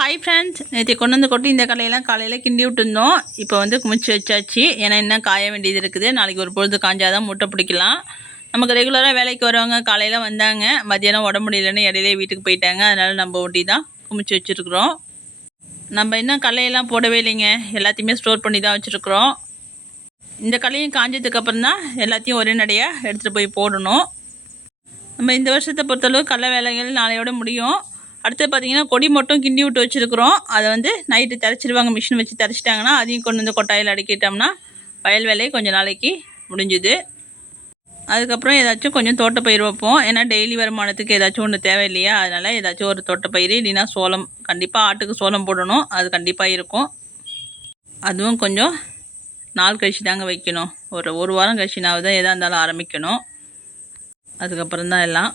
Hi friends, நேற்று கொண்டு வந்து கொட்டி இந்த கலையெல்லாம் காலையில் கிண்டி விட்டுருந்தோம். இப்போ வந்து குமிச்சு வச்சாச்சு. ஏன்னா இன்னும் காய வேண்டியது இருக்குது. நாளைக்கு ஒரு பொழுது காஞ்சாதான் மூட்டை பிடிக்கலாம். நமக்கு ரெகுலராக வேலைக்கு வரவங்க காலையில் வந்தாங்க, மத்தியானம் உடம்பு முடியலன்னு இடையிலே வீட்டுக்கு போயிட்டாங்க. அதனால் நம்ம ஒட்டி தான் குமிச்சு வச்சுருக்குறோம். நம்ம இன்னும் கலையெல்லாம் போடவே இல்லைங்க, எல்லாத்தையுமே ஸ்டோர் பண்ணி தான் வச்சுருக்குறோம். இந்த கலையும் காஞ்சதுக்கப்புறம் தான் எல்லாத்தையும் ஒரே நடையாக எடுத்துகிட்டு போய் போடணும். நம்ம இந்த வருஷத்தை பொறுத்தளவு கடலை வேலைகள் நாளையோட முடியும். அடுத்து பார்த்திங்கன்னா கொடி மட்டும் கிண்டி விட்டு வச்சுருக்குறோம். அதை வந்து நைட்டு தரைச்சிடுவாங்க, மிஷின் வச்சு தரைச்சிட்டாங்கன்னா அதையும் கொண்டு வந்து கொட்டாயில் அடிக்கிட்டோம்னா வயல் வேலையை கொஞ்சம் நாளைக்கு முடிஞ்சுது. அதுக்கப்புறம் ஏதாச்சும் கொஞ்சம் தோட்டப்பயிர் வைப்போம். ஏன்னா டெய்லி வருமானத்துக்கு ஏதாச்சும் ஒன்று தேவை இல்லையா, அதனால் ஏதாச்சும் ஒரு தோட்டப்பயிர் இல்லைன்னா சோளம், கண்டிப்பாக ஆட்டுக்கு சோளம் போடணும், அது கண்டிப்பாக இருக்கும். அதுவும் கொஞ்சம் நாள் கழிச்சு தாங்க வைக்கணும். ஒரு வாரம் கழிச்சுனாவது தான் எதாக இருந்தாலும் ஆரம்பிக்கணும். அதுக்கப்புறம் தான் எல்லாம்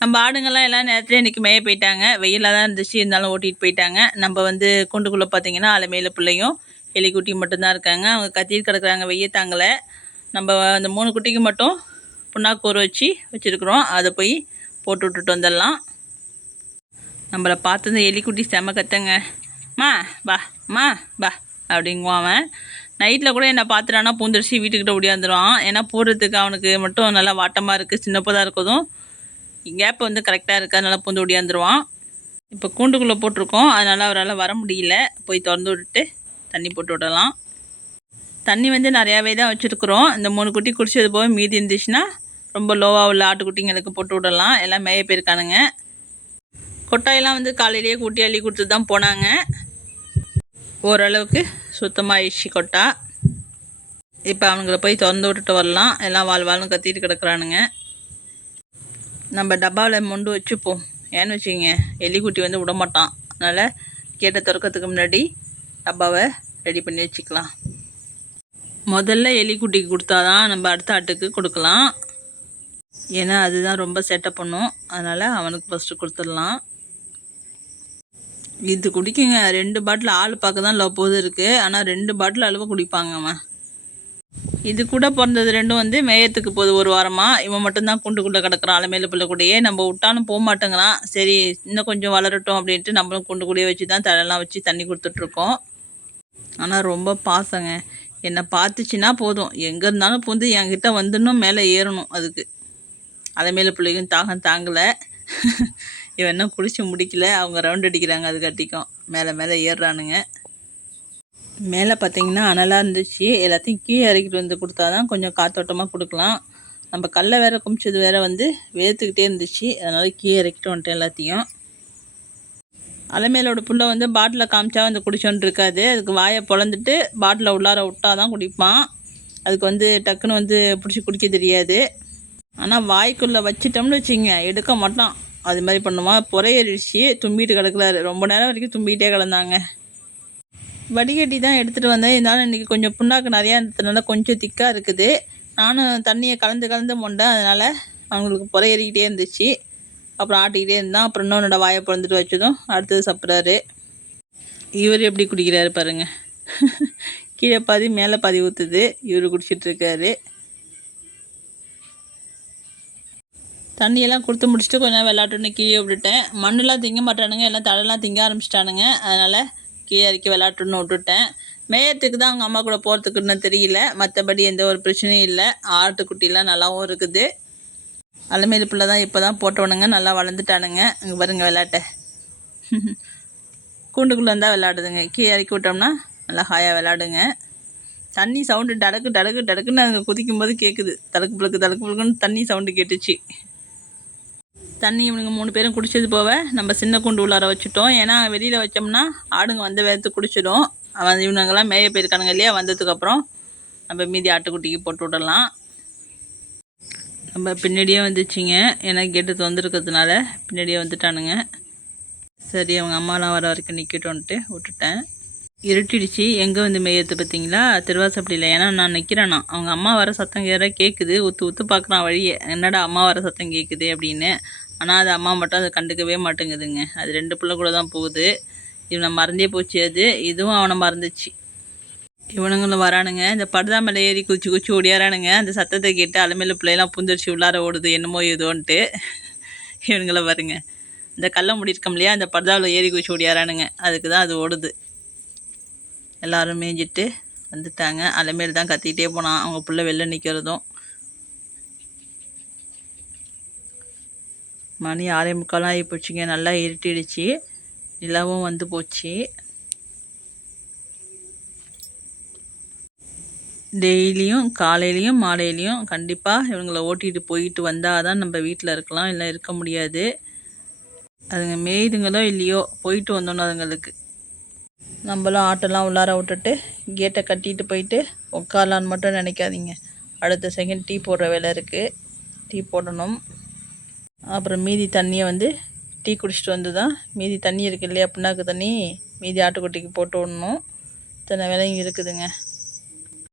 நம்ம ஆடுங்கள்லாம் எல்லாம் நேரத்தில் இன்றைக்கி மேய போயிட்டாங்க. வெயிலாக தான் இருந்துச்சு, இருந்தாலும் ஓட்டிகிட்டு போயிட்டாங்க. நம்ம வந்து கூண்டுக்குள்ளே பார்த்திங்கன்னா அலைமையில் பிள்ளையும் எலிக்குட்டி மட்டும்தான் இருக்காங்க. அவங்க கத்திட்டு கிடக்குறாங்க, வெய்ய தாங்கலை. நம்ம அந்த 3 குட்டிக்கு மட்டும் புண்ணாக்கு ஊற வச்சுருக்குறோம். அதை போய் போட்டு விட்டுட்டு வந்துடலாம். நம்மளை பார்த்து இந்த எலிக்குட்டி செம கத்தங்க, மா பா மா பா அப்படிங்குவான் அவன். நைட்டில் கூட என்னை பார்த்துட்டானா பூந்துருச்சு வீட்டுக்கிட்ட ஓடியாந்துடுவான். ஏன்னா போடுறதுக்கு அவனுக்கு மட்டும் நல்லா வாட்டமாக இருக்குது, சின்னப்பதாக இருக்கதும் கேப் வந்து கரெக்டாக இருக்குது, அதனால் பூந்து ஓடியாந்துருவான். இப்போ கூண்டுக்குள்ளே போட்டிருக்கோம், அதனால் அவரால் வர முடியல. போய் திறந்து விட்டுட்டு தண்ணி போட்டு விடலாம். தண்ணி வந்து நிறையாவே தான் வச்சுருக்குறோம். இந்த 3 குட்டி குடிச்சது போக மீதி இருந்துச்சுன்னா ரொம்ப லோவாக உள்ள ஆட்டுக்குட்டிங்களுக்கு போட்டு விடலாம். எல்லாம் மேய போயிருக்கானுங்க. கொட்டாயெல்லாம் வந்து காலையிலேயே கூட்டி அள்ளி கொடுத்து தான் போனாங்க. ஓரளவுக்கு சுத்தமாகிடுச்சு கொட்டா. இப்போ அவனுங்களை போய் திறந்து விட்டுட்டு வரலாம். எல்லாம் வாழ்னு கத்திட்டு கிடக்குறானுங்க. நம்ம டப்பாவில் மொண்டு வச்சுப்போம். ஏன்னு வச்சுக்கிங்க, எலிக்குட்டி வந்து விடமாட்டான். அதனால் கேட்டை திறக்கிறதுக்கு முன்னாடி டப்பாவை ரெடி பண்ணி வச்சுக்கலாம். முதல்ல எலிக்குட்டிக்கு கொடுத்தா தான் நம்ம அடுத்த ஆட்டுக்கு கொடுக்கலாம். ஏன்னா அதுதான் ரொம்ப சேட்டை பண்ணும். அதனால் அவனுக்கு ஃபஸ்ட்டு கொடுத்துடலாம். இது குடிக்குங்க 2 பாட்டில். ஆள் பார்க்க தான் போது இருக்குது, ஆனால் 2 பாட்டில் அளவு குடிப்பாங்க அவன். இது கூட பிறந்தது 2ம் வந்து மேயத்துக்கு போகுது ஒரு வாரமாக. இவன் மட்டும்தான் கூண்டுக்குள்ளே கிடக்குறான் அலைமையில் பிள்ளை கூடயே. நம்ம விட்டாலும் போக மாட்டேங்கிறான். சரி இன்னும் கொஞ்சம் வளரட்டும் அப்படின்ட்டு நம்மளும் கூண்டுக்குள்ளேயே வச்சு தான் தழையெல்லாம் வச்சு தண்ணி கொடுத்துட்ருக்கோம். ஆனால் ரொம்ப பாசங்க, என்னை பார்த்துச்சின்னா போதும் எங்கே இருந்தாலும் பூந்து என்கிட்ட வந்துடணும், மேலே ஏறணும். அதுக்கு அலைமையில் பிள்ளைக்கும் தாகம் தாங்கலை. இவன் இன்னும் குடிச்சு முடிக்கல, அவங்க ரவுண்ட் அடிக்கிறாங்க. அது கட்டிக்கும் மேலே ஏறுறானுங்க. மேலே பார்த்திங்கன்னா அனலாக இருந்துச்சு. எல்லாத்தையும் கீழே இறக்கிட்டு வந்து கொடுத்தா தான் கொஞ்சம் காத்தோட்டமாக கொடுக்கலாம். நம்ம கடலை வேறு குமிச்சது வேறு வந்து வேர்த்துக்கிட்டே இருந்துச்சு, அதனால் கீழே இறக்கிட்டு வந்துட்டேன் எல்லாத்தையும். அலைமையிலோட புள்ள வந்து பாட்டிலை காமிச்சா வந்து குடிச்சோன்னு இருக்காது. அதுக்கு வாயை பொழந்துட்டு பாட்டிலை உள்ளார விட்டால் தான் குடிப்பான். அதுக்கு வந்து டக்குன்னு வந்து பிடிச்சி குடிக்க தெரியாது. ஆனால் வாய்க்குள்ளே வச்சிட்டோம்னு வச்சுங்க எடுக்க மாட்டான். அது மாதிரி பண்ணுவான். புறையரிச்சு தும்பிட்டு கிடக்குறாரு. ரொம்ப நேரம் வரைக்கும் தும்பிகிட்டே கிடந்தாங்க. வடிகட்டி தான் எடுத்துகிட்டு வந்தேன். இருந்தாலும் இன்றைக்கி கொஞ்சம் புண்ணாக்கு நிறையா இருந்ததுனால கொஞ்சம் திக்காக இருக்குது. நானும் தண்ணியை கலந்து மொண்டேன். அதனால் அவங்களுக்கு புறையறிக்கிட்டே இருந்துச்சு. அப்புறம் ஆட்டிக்கிட்டே இருந்தான். அப்புறம் இன்னொன்னோட வாயை பிறந்துட்டு வச்சதும் அடுத்தது சாப்பிட்றாரு. இவர் எப்படி குடிக்கிறாரு பாருங்கள். கீழே பாதி மேலே பாதி ஊற்றுது, இவர் குடிச்சிட்ருக்காரு. தண்ணியெல்லாம் கொடுத்து முடிச்சுட்டு கொஞ்சம் விளாட்டுன்னு கீழே விட்டுட்டேன். மண்ணெலாம் திங்க மாட்டானுங்க, எல்லாம் தழைலாம் திங்க ஆரம்பிச்சிட்டானுங்க. அதனால் கீழே இறக்கி விளாட்டுன்னு விட்டுட்டேன். மேயத்துக்கு தான் அவங்க அம்மா கூட போகிறதுக்குன்னு தெரியல, மற்றபடி எந்த ஒரு பிரச்சனையும் இல்லை. ஆட்டுக்குட்டிலாம் நல்லாவும் இருக்குது. அலைமையில் பிள்ளை தான் இப்போ தான் போட்டவனுங்க, நல்லா வளர்ந்துட்டானுங்க. இங்கே பாருங்க விளாட்ட. கூண்டுக்குள்ளே இருந்தால் விளாடுதுங்க. கீழே இறக்கி விட்டோம்னா நல்லா ஹாயாக விளாடுங்க. தண்ணி சவுண்டு டடக்குன்னு அதுங்க குதிக்கும்போது கேட்குது. தடக்கு புழுக்குன்னு தண்ணி சவுண்டு கேட்டுச்சு. தண்ணி இவனுங்க 3 பேரும் குடிச்சது போக நம்ம சின்ன கூண்டு உள்ளார வச்சுட்டோம். ஏன்னா வெளியில் வச்சோம்னா ஆடுங்க வந்து வேர்த்து குடிச்சிடும். அவன் இவனுங்கெல்லாம் மேய போயிருக்கானுங்க இல்லையா, வந்ததுக்கப்புறம் நம்ம மீதி ஆட்டுக்குட்டிக்கு போட்டு விடலாம். நம்ம பின்னாடியே வந்துச்சிங்க, ஏன்னா கேட்டு வந்துருக்கிறதுனால பின்னாடியே வந்துட்டானுங்க. சரி அவங்க அம்மாலாம் வர வரைக்கும் நிற்கட்டும்ன்ட்டு விட்டுட்டேன். இருட்டிடுச்சு. எங்கே வந்து மேயத்து பார்த்தீங்களா, திருவாசப்படியில். ஏன்னா நான் நிற்கிறேன்னா அவங்க அம்மா வர சத்தம் கேட்குது. ஊற்று பார்க்குறான் வழியே, என்னடா அம்மா வர சத்தம் கேட்குது அப்படின்னு. ஆனால் அது அம்மா மட்டும் அதை கண்டுக்கவே மாட்டேங்குதுங்க. அது 2 பிள்ளை கூட தான் போகுது. இவனை மறந்தே போச்சு. இதுவும் அவனை மறந்துச்சு. இவனுங்களும் வரானுங்க. இந்த படுதா மேலே ஏறி குச்சி ஓடியாரானுங்க. அந்த சத்தத்தை கேட்டு அலைமையில் பிள்ளையெல்லாம் புந்துரிச்சு உள்ளார ஓடுது, என்னமோ ஏதோன்ட்டு. இவனுங்கள பாருங்க, இந்த கல்லை முடியிருக்கோம் இல்லையா, அந்த பர்தாவில் ஏறி குச்சி ஓடியாரானுங்க. அதுக்கு தான் அது ஓடுது. எல்லோரும் மேய்ஞ்சிட்டு வந்துட்டாங்க. அலமேல் தான் கத்திக்கிட்டே போனான், அவங்க பிள்ளை வெளில நிற்கிறதும். மணி 6:45 ஆகி போச்சுங்க. நல்லா இருட்டிடுச்சு, நிலவும் வந்து போச்சு. டெய்லியும் காலையிலையும் மாலையிலையும் கண்டிப்பாக இவங்களை ஓட்டிகிட்டு போயிட்டு வந்தால் தான் நம்ம வீட்டில் இருக்கலாம், இல்லை இருக்க முடியாது. அதுங்க மேய்துங்களோ இல்லையோ போயிட்டு வந்தோன்னு அதுங்களுக்கு. நம்மளும் ஆட்டெல்லாம் உள்ளார விட்டுட்டு கேட்டை கட்டிட்டு போயிட்டு உட்காரலான்னு மட்டும் நினைக்காதீங்க. அடுத்த செகண்ட் டீ போடுற வேலை இருக்குது, டீ போடணும். அப்புறம் மீதி தண்ணியை வந்து டீ குடிச்சிட்டு வந்து தான் மீதி தண்ணி இருக்குது இல்லையா, புண்ணாக்கு தண்ணி, மீதி ஆட்டுக்குட்டிக்கு போட்டு விடணும். இத்தனை வேலையும் இருக்குதுங்க.